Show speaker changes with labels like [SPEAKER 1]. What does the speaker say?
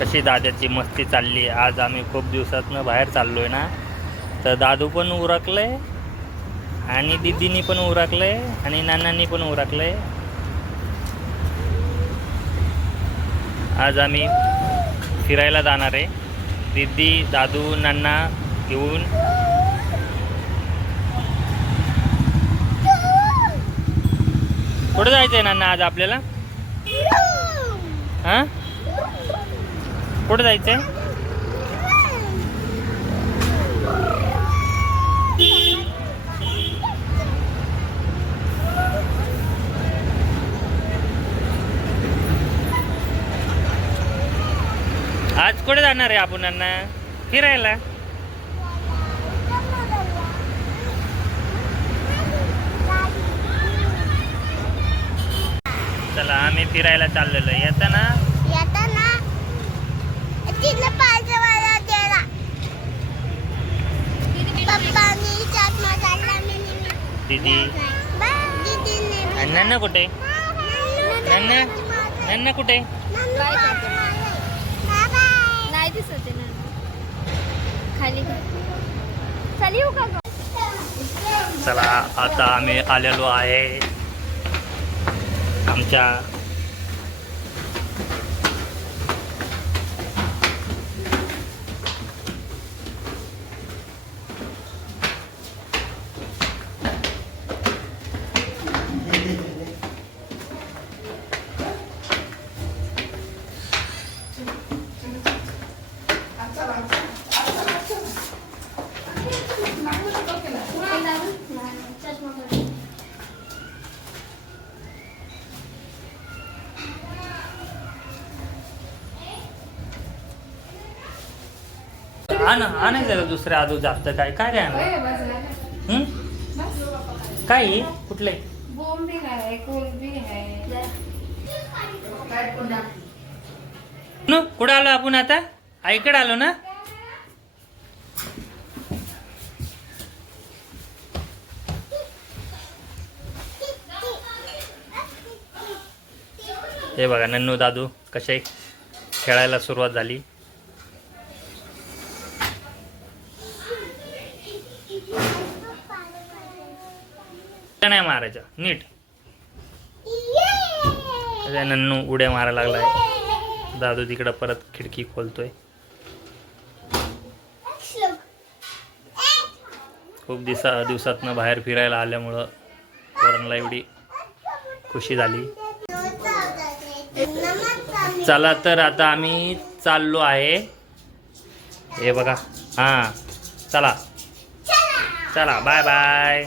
[SPEAKER 1] कशी दादाची मस्ती चालली आज आम्ही खूप दिवसातनं बाहेर चाललोय ना. तर दादू पण उरकलंय आणि दीदीनी पण उरकलंय आणि नानांनी पण उरकलंय. आज आम्ही फिरायला जाणार आहे. दीदी दादू नाना घेऊन. कुठे जायचं आहे नाना आज आपल्याला? हां? कुठे जायचंय? आज कुठे जाणार आहे आपण फिरायला? चला आम्ही फिरायला चाललेलो ना
[SPEAKER 2] येताना तिथलं पाहिजे मला द्यायला पप्पानी चाट मसाला
[SPEAKER 1] दीदी. नन्ना कुठे? नन्ना नन्ना? कुठे?
[SPEAKER 2] नाही दिसत खाली खाली येऊ का
[SPEAKER 1] चला आता आम्ही आलेलो आहे आमच्या आण आणायचं का दुसऱ्या अजून जास्त काय काय काय आणलं? हं? काय? कुठले कुठं आलो आपण आता? आईकडे आलो ना. हे बघा नन्नू दादू कसे खेळायला सुरुवात झाली. नाही मारायचं. नीट. अरे नन्नू उड्या मारायला लागलाय. दादू तिकडं परत खिडकी खोलतोय. खूप दिवसा दिवसातनं बाहेर फिरायला आल्यामुळं पोरांना एवढी खुशी झाली. चला तर आता आम्ही चाललो आहे. हे बघा. हां. चला. चला. Bye bye